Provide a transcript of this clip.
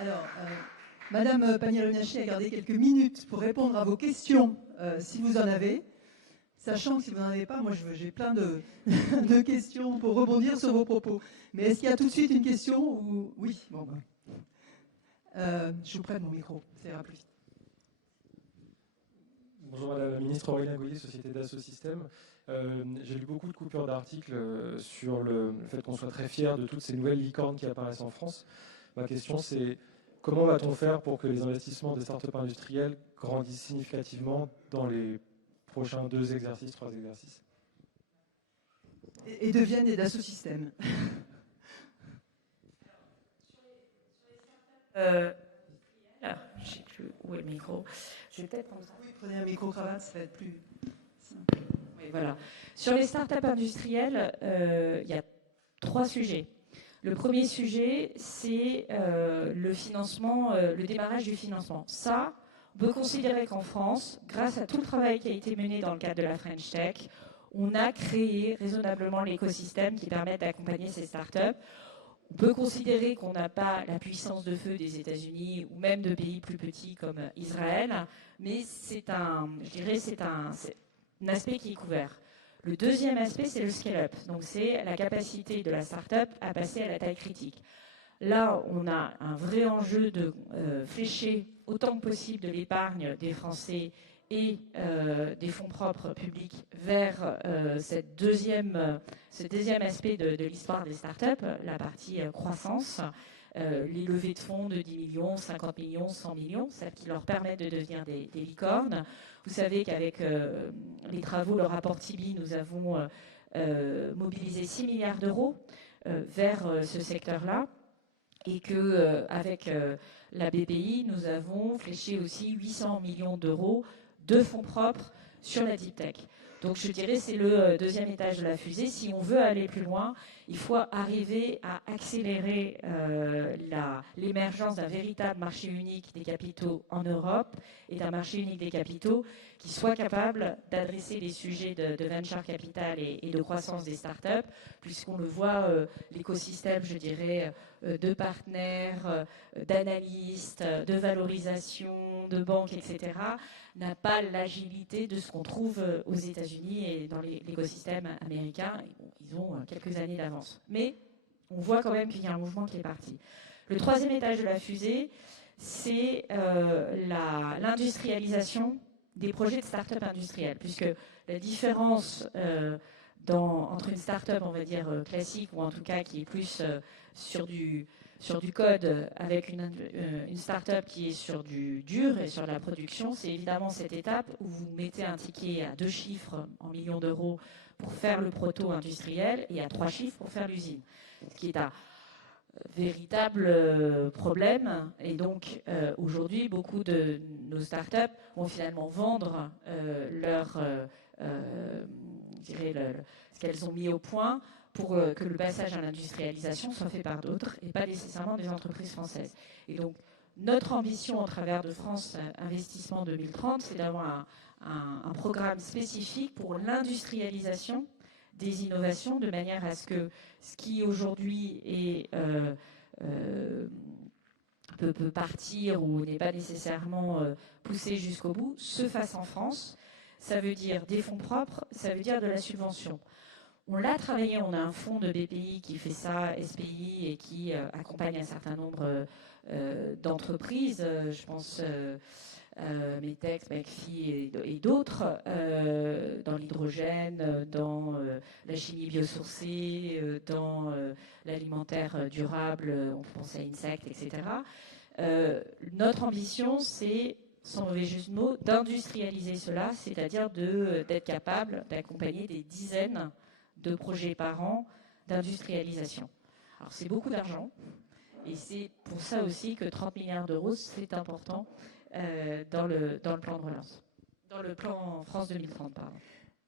Alors, Madame Pannier-Runacher a gardé quelques minutes pour répondre à vos questions, si vous en avez. Sachant que si vous n'en avez pas, moi j'ai plein de, de questions pour rebondir sur vos propos. Mais est-ce qu'il y a tout de suite une question ou... Oui, bon. Je vous prête mon micro, ça ira plus vite. Bonjour Madame la Ministre, Aurélien Goyer, Société Dassault Systèmes. J'ai lu beaucoup de coupures d'articles sur le fait qu'on soit très fiers de toutes ces nouvelles licornes qui apparaissent en France. Ma question c'est comment va-t-on faire pour que les investissements des startups industrielles grandissent significativement dans les prochains 2 exercices, 3 exercices Et deviennent des Dassault Systèmes. Je ne sais plus où est le micro. Je vais peut-être prendre ça. Oui, prenez un micro-cravate, ça va être plus simple. Oui, voilà. Sur les startups industrielles, il y a 3 sujets. Le premier sujet, c'est le financement, le démarrage du financement. Ça, on peut considérer qu'en France, grâce à tout le travail qui a été mené dans le cadre de la French Tech, on a créé raisonnablement l'écosystème qui permet d'accompagner ces startups. On peut considérer qu'on n'a pas la puissance de feu des États-Unis ou même de pays plus petits comme Israël, mais c'est un aspect qui est couvert. Le deuxième aspect, c'est le scale-up. Donc, c'est la capacité de la start-up à passer à la taille critique. Là, on a un vrai enjeu de flécher autant que possible de l'épargne des Français et des fonds propres publics vers ce deuxième aspect de l'histoire des startups, la partie croissance, les levées de fonds de 10 millions, 50 millions, 100 millions, celles qui leur permettent de devenir des licornes. Vous savez qu'avec les travaux, le rapport Tibi, nous avons mobilisé 6 milliards d'euros vers ce secteur-là et qu'avec la BPI, nous avons fléché aussi 800 millions d'euros de fonds propres sur la deep tech. Donc je dirais c'est le deuxième étage de la fusée. Si on veut aller plus loin, il faut arriver à accélérer l'émergence d'un véritable marché unique des capitaux en Europe et d'un marché unique des capitaux qui soit capable d'adresser les sujets de venture capital et de croissance des startups, puisqu'on le voit, l'écosystème, je dirais, de partenaires, d'analystes, de valorisation, de banques, etc., n'a pas l'agilité de ce qu'on trouve aux États-Unis et dans l'écosystème américain. Ils ont quelques années d'avance. Mais on voit quand même qu'il y a un mouvement qui est parti. Le troisième étage de la fusée, c'est l'industrialisation des projets de start-up industriels, puisque la différence entre une start-up, on va dire, classique, ou en tout cas qui est plus sur du code avec une start-up qui est sur du dur et sur la production, c'est évidemment cette étape où vous mettez un ticket à 2 chiffres en millions d'euros pour faire le proto industriel et à 3 chiffres pour faire l'usine, ce qui est un véritable problème. Et donc aujourd'hui, beaucoup de nos startups vont finalement vendre ce qu'elles ont mis au point pour que le passage à l'industrialisation soit fait par d'autres et pas nécessairement des entreprises françaises. Et donc, notre ambition au travers de France Investissement 2030, c'est d'avoir un programme spécifique pour l'industrialisation des innovations, de manière à ce que ce qui aujourd'hui peut partir ou n'est pas nécessairement poussé jusqu'au bout, se fasse en France. Ça veut dire des fonds propres, ça veut dire de la subvention. On l'a travaillé, on a un fonds de BPI qui fait ça, SPI, et qui accompagne un certain nombre d'entreprises, je pense Metex, McPhy et d'autres, dans l'hydrogène, dans la chimie biosourcée, dans l'alimentaire durable, on pense à Insect, etc. Notre ambition, c'est, sans mauvais jeu de mots, d'industrialiser cela, c'est-à-dire d'être capable d'accompagner des dizaines de projets par an d'industrialisation. Alors c'est beaucoup d'argent et c'est pour ça aussi que 30 milliards d'euros, c'est important dans le plan de relance, dans le plan France 2030, pardon.